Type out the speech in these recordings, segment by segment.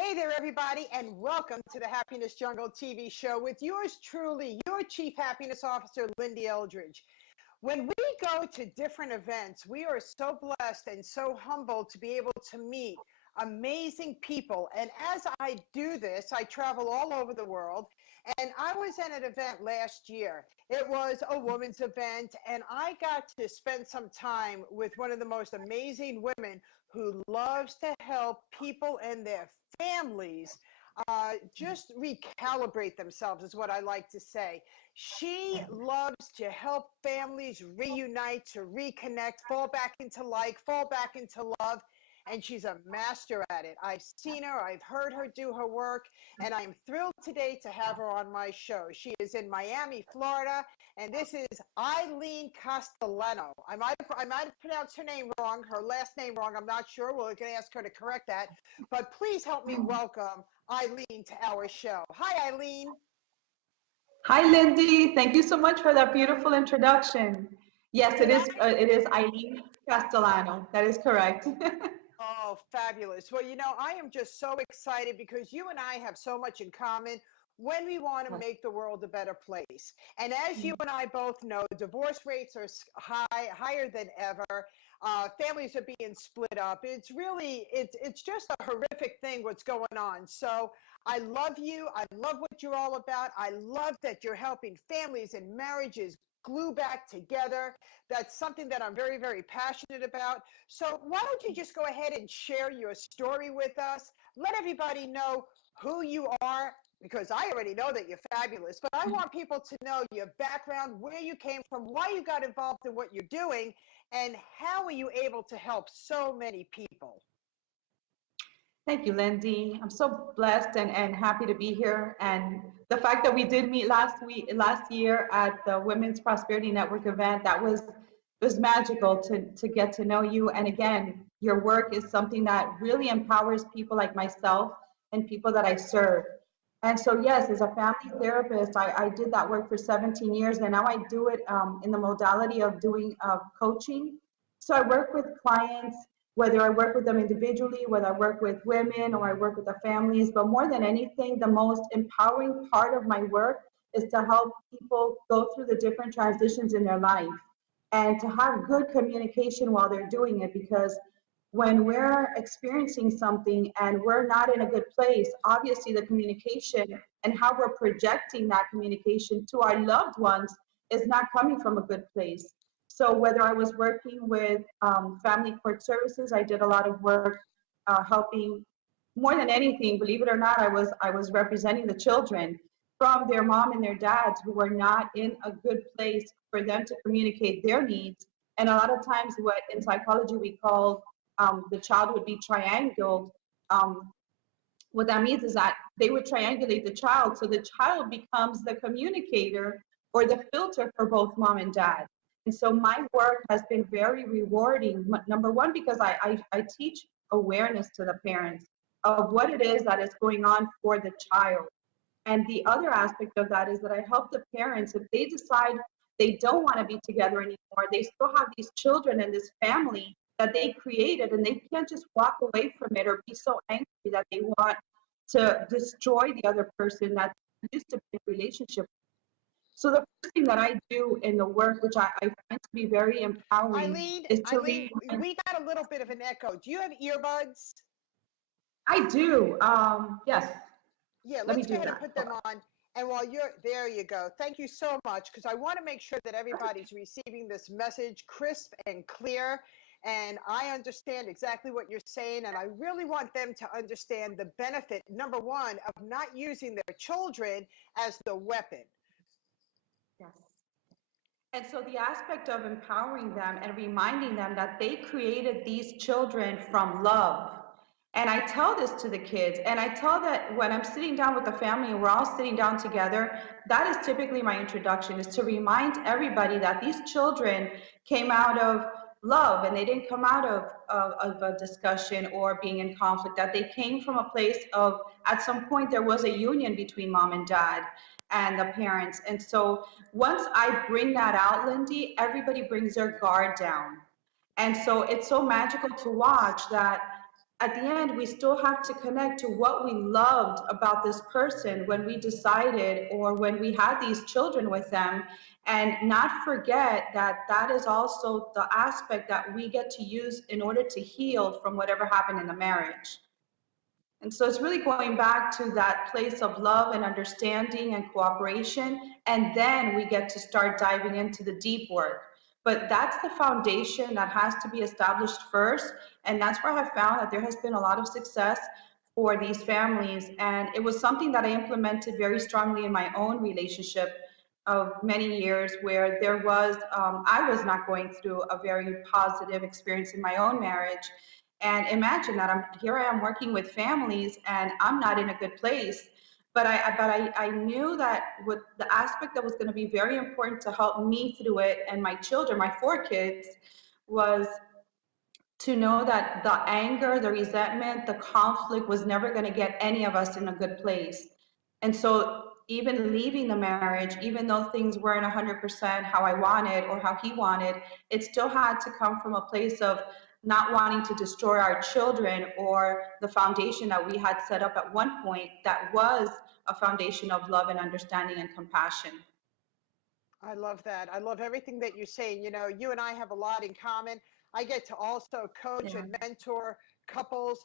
Hey there, everybody, and welcome to the Happiness Jungle TV show with yours truly, your Chief Happiness Officer, Lyn-Dee Eldridge. When we go to different events, we are so blessed and so humbled to be able to meet amazing people. And as I do this, I travel all over the world. And I was at an event last year. It was a women's event, and I got to spend some time with one of the most amazing women who loves to help people and their families just recalibrate themselves, is what I like to say. She loves to help families reunite, to reconnect, fall back into light, fall back into love, and she's a master at it. I've seen her, I've heard her do her work, and I am thrilled today to have her on my show. She is in Miami, Florida, and this is Aileen Castellano. I might have pronounced her name wrong, her last name wrong, I'm not sure. We're going to ask her to correct that. But please help me welcome Aileen to our show. Hi, Aileen. Hi, Lyn-Dee. Thank you so much for that beautiful introduction. Yes, it is Aileen Castellano. That is correct. Oh, fabulous. Well, I am just so excited because you and I have so much in common when we want to make the world a better place. And as you and I both know, divorce rates are higher than ever. Families are being split up. It's just a horrific thing what's going on. So I love you. I love what you're all about. I love that you're helping families and marriages glue back together. That's something that I'm very, very passionate about. So why don't you just go ahead and share your story with us? Let everybody know who you are, because I already know that you're fabulous, but I want people to know your background, where you came from, why you got involved in what you're doing, and how are you able to help so many people? Thank you, Lyn-Dee. I'm so blessed and happy to be here. And the fact that we did meet last year at the Women's Prosperity Network event, that was magical to get to know you. And again, your work is something that really empowers people like myself and people that I serve. And so, yes, as a family therapist, I did that work for 17 years, and now I do it in the modality of doing coaching. So I work with clients, whether I work with them individually, whether I work with women or I work with the families, but more than anything, the most empowering part of my work is to help people go through the different transitions in their life and to have good communication while they're doing it, because when we're experiencing something and we're not in a good place, obviously the communication and how we're projecting that communication to our loved ones is not coming from a good place. So whether I was working with family court services, I did a lot of work helping, more than anything, believe it or not, I was representing the children from their mom and their dads who were not in a good place for them to communicate their needs. And a lot of times what in psychology we call the child would be trianguled. What that means is that they would triangulate the child, so the child becomes the communicator or the filter for both mom and dad. And so my work has been very rewarding. Number one, because I teach awareness to the parents of what it is that is going on for the child. And the other aspect of that is that I help the parents, if they decide they don't want to be together anymore, they still have these children and this family that they created, and they can't just walk away from it or be so angry that they want to destroy the other person that used to be in a relationship. So the first thing that I do in the work, which I find to be very empowering, is to Aileen, we got a little bit of an echo. Do you have earbuds? I do. Yes. Yeah, let's go ahead and put them on. And while there you go. Thank you so much, because I want to make sure that everybody's receiving this message crisp and clear. And I understand exactly what you're saying, and I really want them to understand the benefit, number one, of not using their children as the weapon. Yes. And so the aspect of empowering them and reminding them that they created these children from love. And I tell this to the kids, and I tell that when I'm sitting down with the family and we're all sitting down together, that is typically my introduction, is to remind everybody that these children came out of love, and they didn't come out of a discussion or being in conflict, that they came from a place of, at some point there was a union between mom and dad and the parents. And so once I bring that out, Lyn-Dee, everybody brings their guard down. And so it's so magical to watch that at the end, we still have to connect to what we loved about this person when we decided or when we had these children with them, and not forget that that is also the aspect that we get to use in order to heal from whatever happened in the marriage. And so it's really going back to that place of love and understanding and cooperation. And then we get to start diving into the deep work. But that's the foundation that has to be established first. And that's where I have found that there has been a lot of success for these families. And it was something that I implemented very strongly in my own relationship of many years, where there was, I was not going through a very positive experience in my own marriage. And imagine that I am working with families and I'm not in a good place. But I knew that with the aspect that was going to be very important to help me through it and my children, my 4 kids, was to know that the anger, the resentment, the conflict was never going to get any of us in a good place. And so even leaving the marriage, even though things weren't 100% how I wanted or how he wanted, it still had to come from a place of not wanting to destroy our children or the foundation that we had set up at one point that was a foundation of love and understanding and compassion. I love that. I love everything that you're saying. You know, you and I have a lot in common. I get to also coach Yeah. and mentor couples.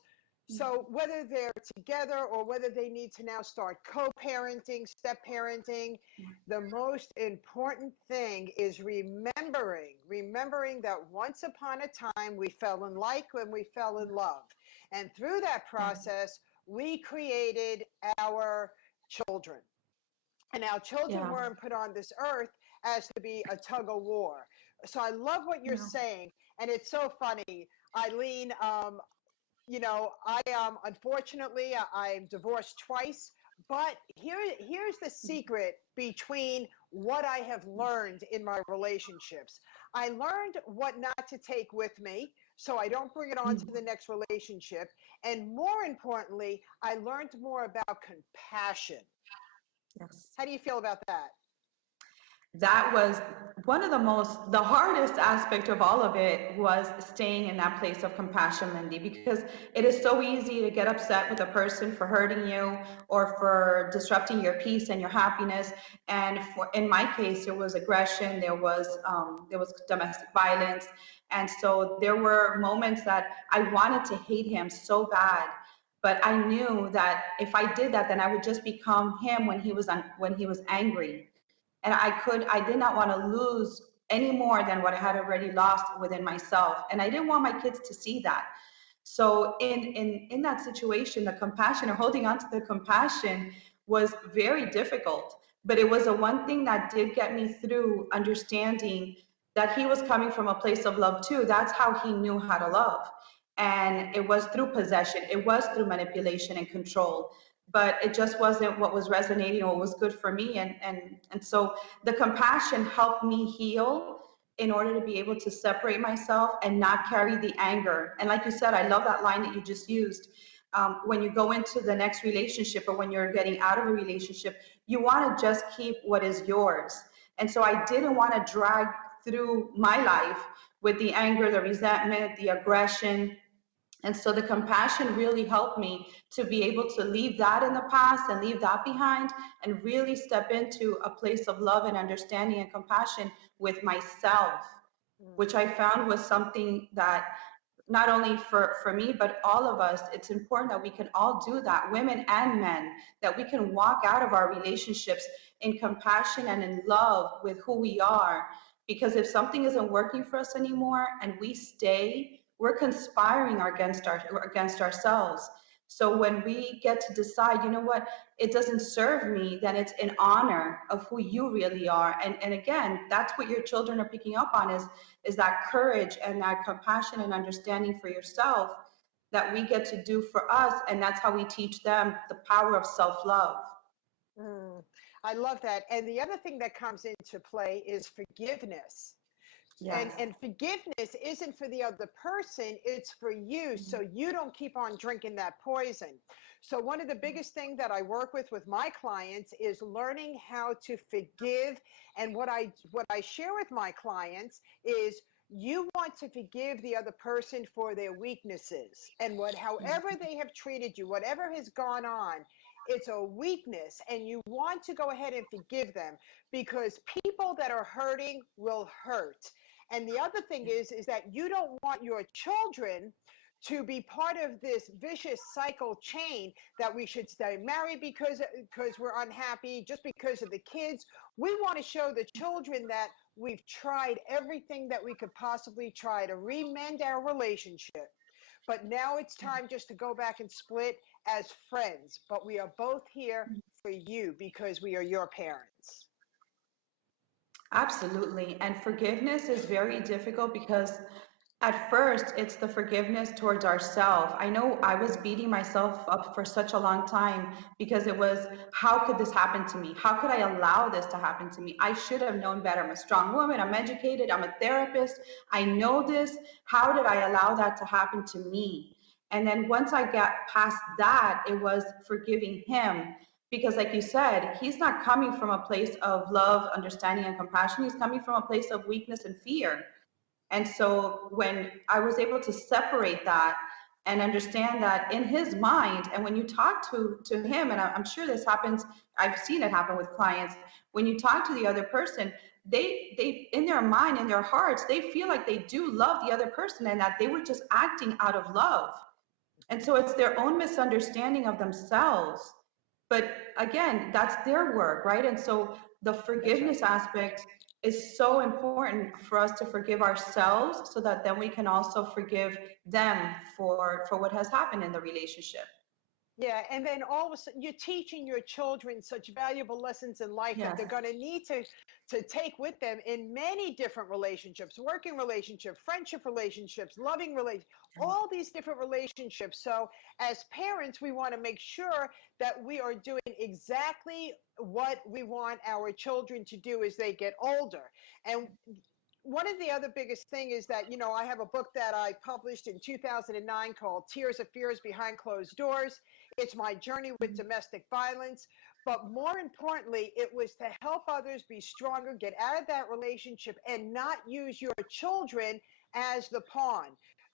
So whether they're together or whether they need to now start co-parenting, step parenting, the most important thing is remembering that once upon a time we fell in like when we fell in love. And through that process, we created our children. And our children Yeah. weren't put on this earth as to be a tug of war. So I love what you're Yeah. saying. And it's so funny, Aileen. You know, unfortunately, I'm divorced twice. But here's the secret between what I have learned in my relationships. I learned what not to take with me so I don't bring it on to the next relationship. And more importantly, I learned more about compassion. Yes. How do you feel about that? That was one of the hardest aspect of all of it was staying in that place of compassion, Lyn-Dee, because it is so easy to get upset with a person for hurting you or for disrupting your peace and your happiness. And in my case, there was aggression, there was domestic violence. And so there were moments that I wanted to hate him so bad. But I knew that if I did that, then I would just become him when he was angry, and I did not want to lose any more than what I had already lost within myself, and I didn't want my kids to see that. So in that situation, the compassion or holding on to the compassion was very difficult, but it was the one thing that did get me through understanding that he was coming from a place of love too. That's how he knew how to love, and it was through possession, it was through manipulation and control, but it just wasn't what was resonating or what was good for me. And so the compassion helped me heal in order to be able to separate myself and not carry the anger. And like you said, I love that line that you just used. When you go into the next relationship or when you're getting out of a relationship, you want to just keep what is yours. And so I didn't want to drag through my life with the anger, the resentment, the aggression. And so the compassion really helped me to be able to leave that in the past and leave that behind and really step into a place of love and understanding and compassion with myself, which I found was something that not only for me, but all of us, it's important that we can all do that, women and men, that we can walk out of our relationships in compassion and in love with who we are. Because if something isn't working for us anymore and we stay, we're conspiring against ourselves. So when we get to decide, you know what, it doesn't serve me, then it's in honor of who you really are. And again, that's what your children are picking up on is that courage and that compassion and understanding for yourself that we get to do for us. And that's how we teach them the power of self-love. Mm, I love that. And the other thing that comes into play is forgiveness. Yes. And forgiveness isn't for the other person, it's for you, so you don't keep on drinking that poison. So one of the biggest things that I work with my clients is learning how to forgive. And what I share with my clients is you want want to forgive the other person for their weaknesses and however they have treated you, whatever has gone on, it's a weakness, and you want to go ahead and forgive them because people that are hurting will hurt. And the other thing is that you don't want your children to be part of this vicious cycle chain that we should stay married because we're unhappy, just because of the kids. We want to show the children that we've tried everything that we could possibly try to remend our relationship. But now it's time just to go back and split as friends. But we are both here for you because we are your parents. Absolutely. And forgiveness is very difficult because at first it's the forgiveness towards ourselves. I know I was beating myself up for such a long time because it was, how could this happen to me? How could I allow this to happen to me? I should have known better. I'm a strong woman. I'm educated. I'm a therapist. I know this. How did I allow that to happen to me? And then once I got past that, it was forgiving him. Because like you said, he's not coming from a place of love, understanding, and compassion. He's coming from a place of weakness and fear. And so when I was able to separate that and understand that in his mind, and when you talk to him, and I'm sure this happens, I've seen it happen with clients, when you talk to the other person, they in their mind, in their hearts, they feel like they do love the other person and that they were just acting out of love. And so it's their own misunderstanding of themselves. But again, that's their work, right? And so the forgiveness aspect is so important for us to forgive ourselves so that then we can also forgive them for what has happened in the relationship. Yeah, and then all of a sudden you're teaching your children such valuable lessons in life that Yes. they're going to need to take with them in many different relationships, working relationships, friendship relationships, loving relationships, all these different relationships. So as parents, we want to make sure that we are doing exactly what we want our children to do as they get older. And one of the other biggest thing is that, I have a book that I published in 2009 called Tears of Fears Behind Closed Doors. It's my journey with domestic violence. But more importantly, it was to help others be stronger, get out of that relationship, and not use your children as the pawn.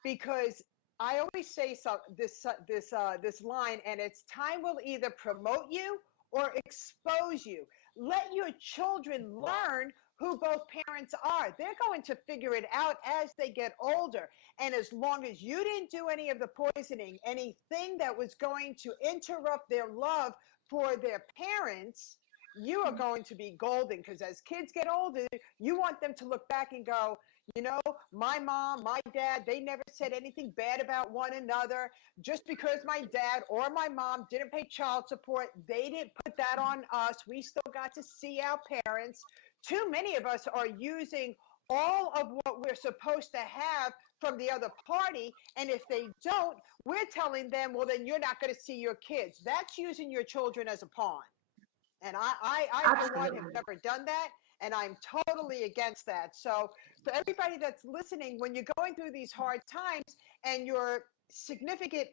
Because I always say this line, and it's time will either promote you or expose you. Let your children learn who both parents are. They're going to figure it out as they get older. And as long as you didn't do any of the poisoning, anything that was going to interrupt their love for their parents, you are going to be golden. Because as kids get older, you want them to look back and go, my mom, my dad, they never said anything bad about one another. Just because my dad or my mom didn't pay child support, they didn't put that on us. We still got to see our parents. Too many of us are using all of what we're supposed to have from the other party, and if they don't, we're telling them, well, then you're not going to see your kids. That's using your children as a pawn. And I for one, have never done that, and I'm totally against that. So for everybody that's listening, when you're going through these hard times and your significant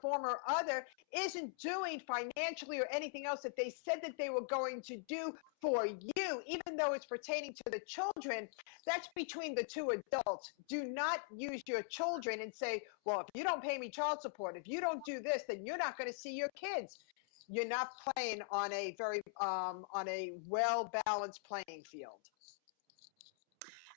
former other, isn't doing financially or anything else that they said that they were going to do for you, even though it's pertaining to the children, that's between the two adults. Do not use your children and say, well, if you don't pay me child support, if you don't do this, then you're not going to see your kids. You're not playing on a very on a well-balanced playing field.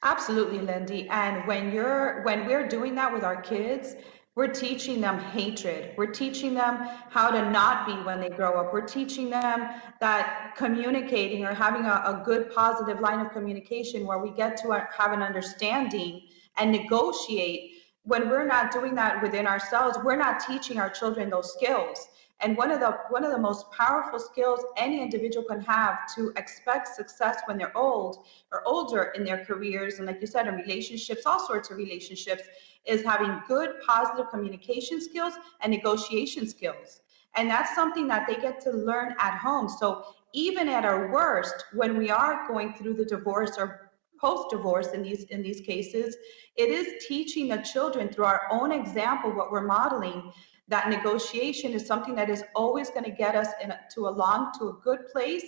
Absolutely, Lyn-Dee. And when we're doing that with our kids, we're teaching them hatred. We're teaching them how to not be when they grow up. We're teaching them that communicating or having a good positive line of communication where we get to have an understanding and negotiate. When we're not doing that within ourselves, we're not teaching our children those skills. And one of the most powerful skills any individual can have to expect success when they're old or older in their careers, and like you said, in relationships, all sorts of relationships, is having good positive communication skills and negotiation skills. And that's something that they get to learn at home. So even at our worst, when we are going through the divorce or post-divorce in these cases, it is teaching the children through our own example, what we're modeling, that negotiation is something that is always going to get us to a good place,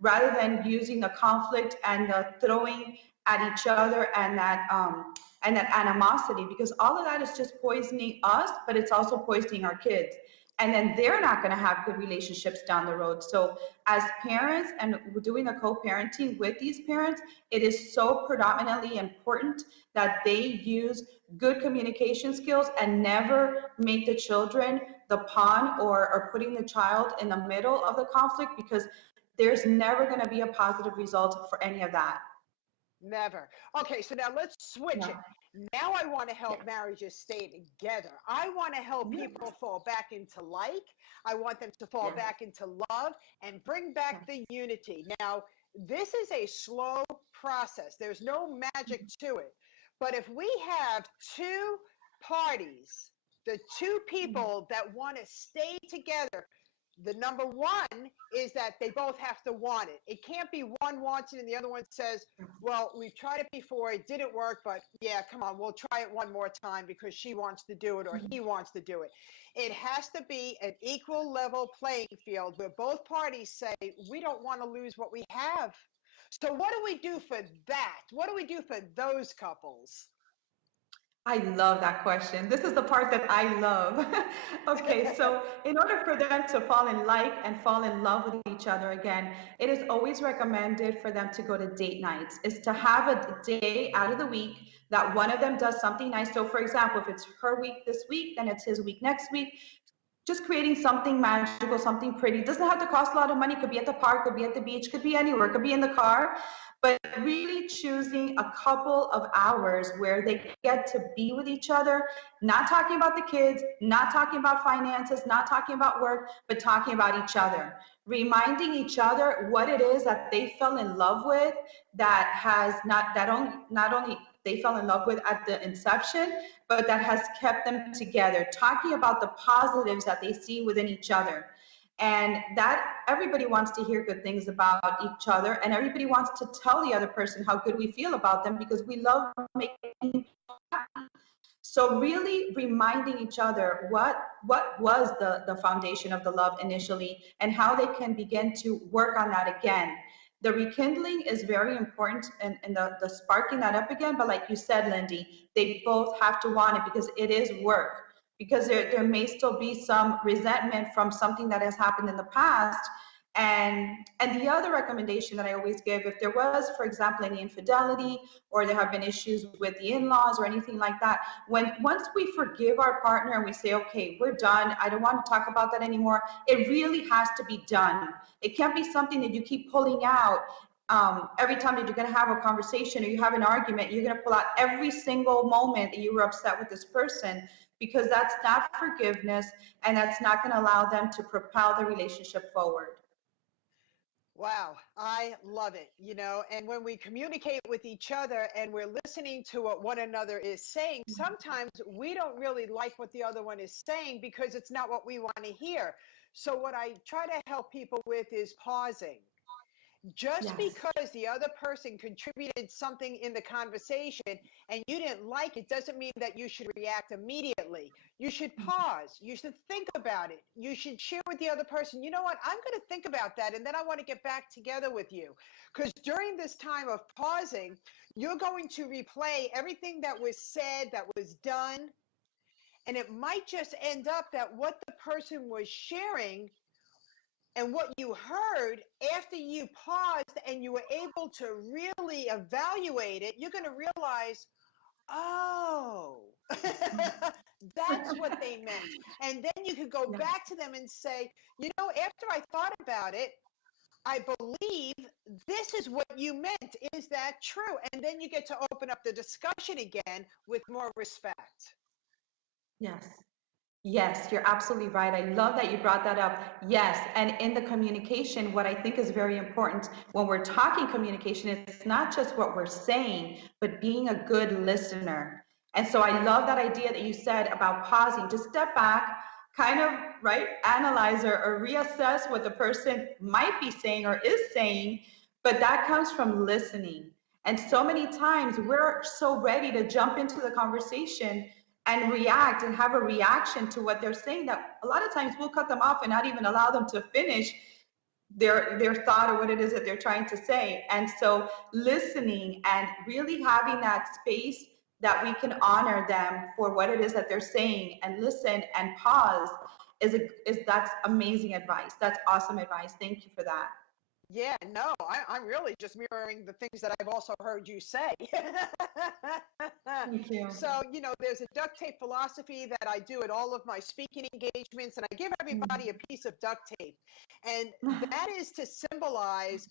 rather than using the conflict and the throwing at each other, and that animosity, because all of that is just poisoning us, but it's also poisoning our kids. And then they're not going to have good relationships down the road. So as parents, and we're doing a co-parenting with these parents, it is so predominantly important that they use good communication skills and never make the children the pawn, or putting the child in the middle of the conflict, because there's never going to be a positive result for any of that. Never. Okay, so now let's switch it. Now I want to help marriages stay together. I want to help people fall back into like. I want them to fall back into love and bring back the unity. Now, this is a slow process. There's no magic to it. But if we have two parties, the two people that want to stay together, the number one is that they both have to want it. It can't be one wants it and the other one says, well, we've tried it before, it didn't work, but yeah, come on, we'll try it one more time because she wants to do it or he wants to do it. It has to be an equal level playing field where both parties say, we don't want to lose what we have. So what do we do for that? What do we do for those couples? I love that question. This is the part that I love. Okay, so in order for them to fall in like and fall in love with each other again, it is always recommended for them to go to date nights, is to have a day out of the week that one of them does something nice. So for example, if it's her week this week, then it's his week next week. Just creating something magical, something pretty. It doesn't have to cost a lot of money. It could be at the park, could be at the beach, could be anywhere, it could be in the car. But really choosing a couple of hours where they get to be with each other, not talking about the kids, not talking about finances, not talking about work, but talking about each other. Reminding each other what it is that they fell in love with, that has not only they fell in love with at the inception, but that has kept them together. Talking about the positives that they see within each other. And that everybody wants to hear good things about each other, and everybody wants to tell the other person how good we feel about them, because we love making people happy. So really reminding each other what was the foundation of the love initially, and how they can begin to work on that again. The rekindling is very important, and the sparking that up again. But like you said, Lyn-Dee, they both have to want it, because it is work. Because there may still be some resentment from something that has happened in the past. And the other recommendation that I always give, if there was, for example, any infidelity, or there have been issues with the in-laws or anything like that, once we forgive our partner and we say, okay, we're done, I don't want to talk about that anymore, it really has to be done. It can't be something that you keep pulling out. Every time that you're going to have a conversation or you have an argument, you're going to pull out every single moment that you were upset with this person, because that's not forgiveness, and that's not going to allow them to propel the relationship forward. Wow, I love it. And when we communicate with each other and we're listening to what one another is saying, sometimes we don't really like what the other one is saying because it's not what we want to hear. So what I try to help people with is pausing. Just because the other person contributed something in the conversation and you didn't like it doesn't mean that you should react immediately. You should pause. You should think about it. You should share with the other person, you know what, I'm going to think about that, and then I want to get back together with you. Because during this time of pausing, you're going to replay everything that was said, that was done, and it might just end up that what the person was sharing and what you heard, after you paused and you were able to really evaluate it, you're going to realize, oh, that's what they meant. And then you could go back to them and say, after I thought about it, I believe this is what you meant. Is that true? And then you get to open up the discussion again with more respect. Yes. Yes, you're absolutely right. I love that you brought that up. Yes, and in the communication, what I think is very important when we're talking communication, it's not just what we're saying, but being a good listener. And so I love that idea that you said about pausing. Just step back, kind of, analyze or reassess what the person might be saying or is saying, but that comes from listening. And so many times we're so ready to jump into the conversation and react and have a reaction to what they're saying that a lot of times we'll cut them off and not even allow them to finish, their thought or what it is that they're trying to say. And so listening and really having that space that we can honor them for what it is that they're saying and listen and pause is that's amazing advice. That's awesome advice. Thank you for that. Yeah, no, I'm really just mirroring the things that I've also heard you say. Thank you. So, there's a duct tape philosophy that I do at all of my speaking engagements, and I give everybody a piece of duct tape. And that is to symbolize,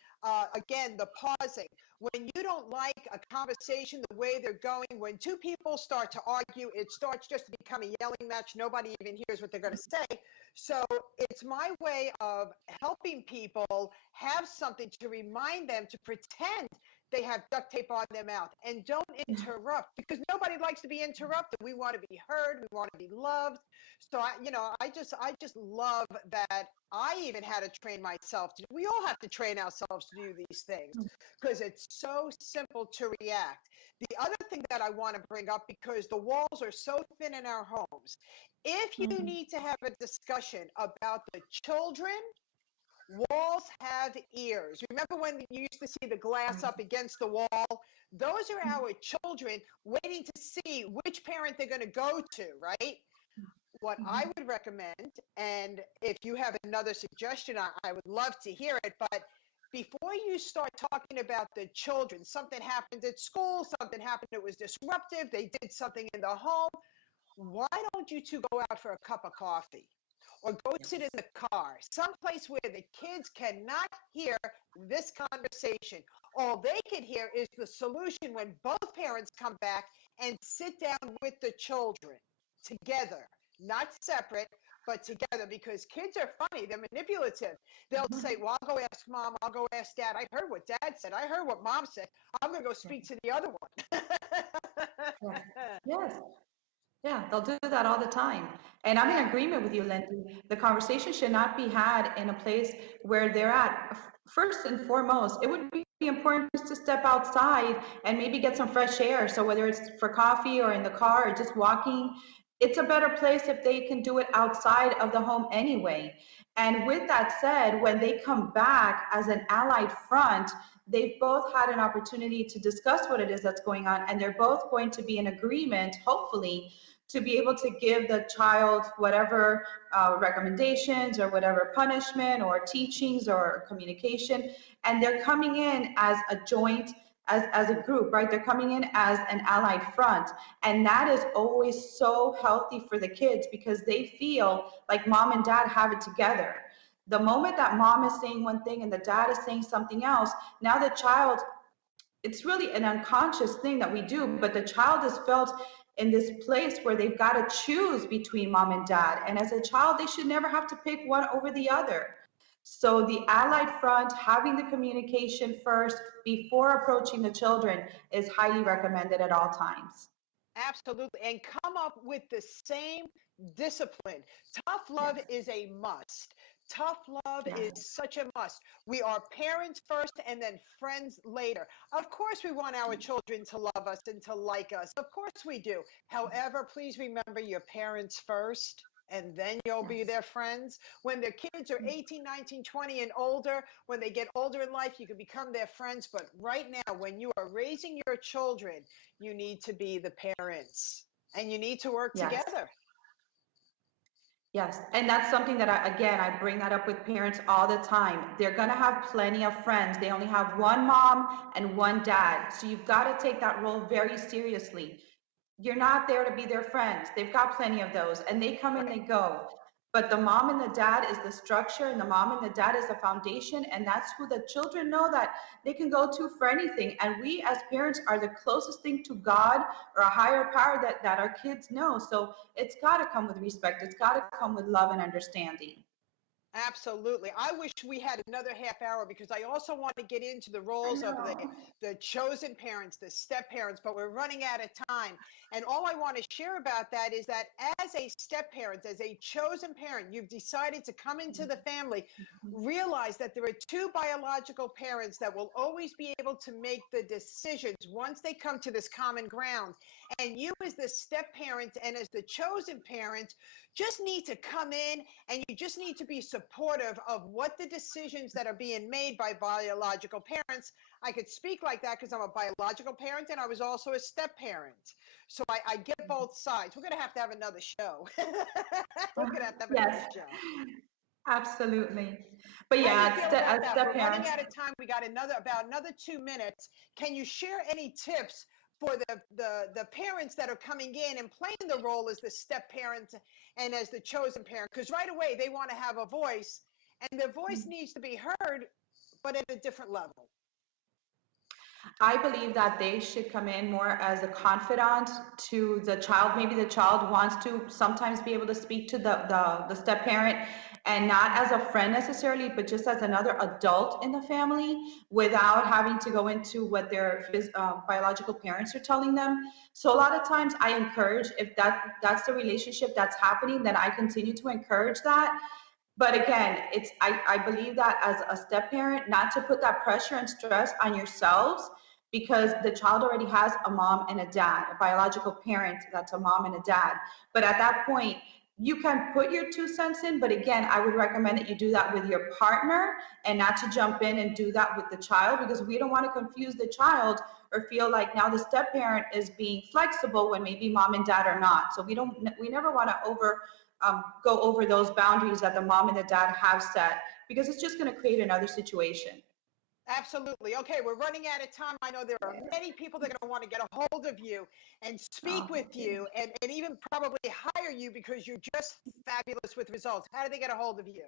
again, the pausing. When you don't like a conversation the way they're going, when two people start to argue, it starts just to become a yelling match. Nobody even hears what they're going to say. So it's my way of helping people have something to remind them to pretend they have duct tape on their mouth and don't interrupt, because nobody likes to be interrupted. We want to be heard. We want to be loved. So I just love that I even had to train myself to. We all have to train ourselves to do these things because it's so simple to react. The other thing that I want to bring up, because the walls are so thin in our homes, if you need to have a discussion about the children, walls have ears. Remember when you used to see the glass up against the wall? Those are our children waiting to see which parent they're going to go to, right? What I would recommend, and if you have another suggestion, I would love to hear it, but before you start talking about the children, something happened at school, something happened that was disruptive, they did something in the home, why don't you two go out for a cup of coffee? Or go sit in the car, someplace where the kids cannot hear this conversation. All they can hear is the solution when both parents come back and sit down with the children together, not separate, but together, because kids are funny. They're manipulative. They'll say, well, I'll go ask mom. I'll go ask dad. I heard what dad said. I heard what mom said. I'm going to go speak to the other one. Yes. Yeah, they'll do that all the time. And I'm in agreement with you, Lyn-Dee. The conversation should not be had in a place where they're at. First and foremost, it would be important just to step outside and maybe get some fresh air. So whether it's for coffee or in the car or just walking, it's a better place if they can do it outside of the home anyway. And with that said, when they come back as an allied front, they've both had an opportunity to discuss what it is that's going on, and they're both going to be in agreement, hopefully, to be able to give the child whatever recommendations or whatever punishment or teachings or communication. And they're coming in as a joint, as a group, right? They're coming in as an allied front. And that is always so healthy for the kids because they feel like mom and dad have it together. The moment that mom is saying one thing and the dad is saying something else, now the child, it's really an unconscious thing that we do, but the child is felt in this place where they've got to choose between mom and dad. And as a child, they should never have to pick one over the other. So the allied front, having the communication first before approaching the children is highly recommended at all times. Absolutely. And come up with the same discipline. Tough love is a must. Tough love is such a must. We are parents first and then friends later. Of course, we want our children to love us and to like us. Of course, we do. However, please remember your parents first and then you'll be their friends. When their kids are 18, 19, 20 and older, when they get older in life, you can become their friends. But right now, when you are raising your children, you need to be the parents and you need to work together. Yes, and that's something that I bring that up with parents all the time. They're going to have plenty of friends. They only have one mom and one dad. So you've got to take that role very seriously. You're not there to be their friends. They've got plenty of those and they come and they go. But the mom and the dad is the structure and the mom and the dad is the foundation. And that's who the children know that they can go to for anything. And we as parents are the closest thing to God or a higher power that our kids know. So it's got to come with respect. It's got to come with love and understanding. Absolutely. I wish we had another half hour because I also want to get into the roles of the chosen parents, the step parents, but we're running out of time. And all I want to share about that is that as a step parent, as a chosen parent, you've decided to come into the family, realize that there are two biological parents that will always be able to make the decisions once they come to this common ground. And you as the step parent and as the chosen parent, just need to come in and you just need to be supportive of what the decisions that are being made by biological parents. I could speak like that because I'm a biological parent and I was also a step parent. So I get both sides. We're going to have another show. We're going to have another Yes, show. absolutely. But How do you yeah, feel about as that? step We're running parents, out of time. We got about another 2 minutes. Can you share any tips for the parents that are coming in and playing the role as the step parent and as the chosen parent? Because right away they want to have a voice, and their voice needs to be heard, but at a different level. I believe that they should come in more as a confidant to the child. Maybe the child wants to sometimes be able to speak to the step parent, and not as a friend necessarily, but just as another adult in the family without having to go into what their biological parents are telling them. So a lot of times I encourage, if that's the relationship that's happening, then I continue to encourage that. But again, I believe that as a step parent, not to put that pressure and stress on yourselves, because the child already has a mom and a dad, a biological parent that's a mom and a dad. But at that point, you can put your 2 cents in, but again, I would recommend that you do that with your partner and not to jump in and do that with the child, because we don't want to confuse the child or feel like now the step parent is being flexible when maybe mom and dad are not. So we never want to go over those boundaries that the mom and the dad have set, because it's just going to create another situation. Absolutely. Okay, we're running out of time. I know there are many people that are going to want to get a hold of you and speak with Thank you. you and even probably hire you because you're just fabulous with results. How do they get a hold of you?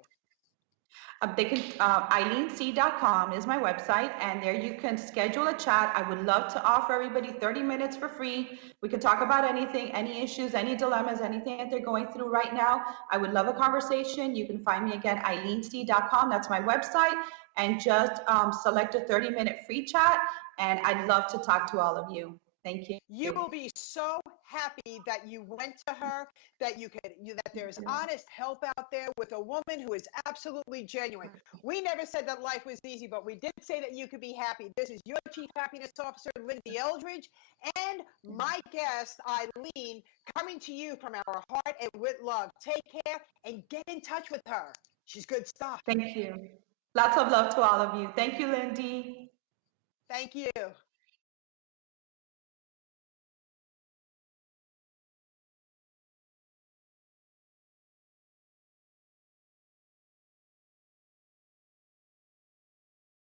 They can, EileenC.com is my website, and there you can schedule a chat. I would love to offer everybody 30 minutes for free. We can talk about anything, any issues, any dilemmas, anything that they're going through right now. I would love a conversation. You can find me again, EileenC.com. That's my website, and just select a 30-minute free chat, and I'd love to talk to all of you. Thank you. You will be so happy that you went to her, that that there's honest help out there with a woman who is absolutely genuine. We never said that life was easy, but we did say that you could be happy. This is your Chief Happiness Officer, Lyn-Dee Eldridge, and my guest, Aileen, coming to you from our heart and with love. Take care and get in touch with her. She's good stuff. Thank you. Lots of love to all of you. Thank you, Lyn-Dee. Thank you.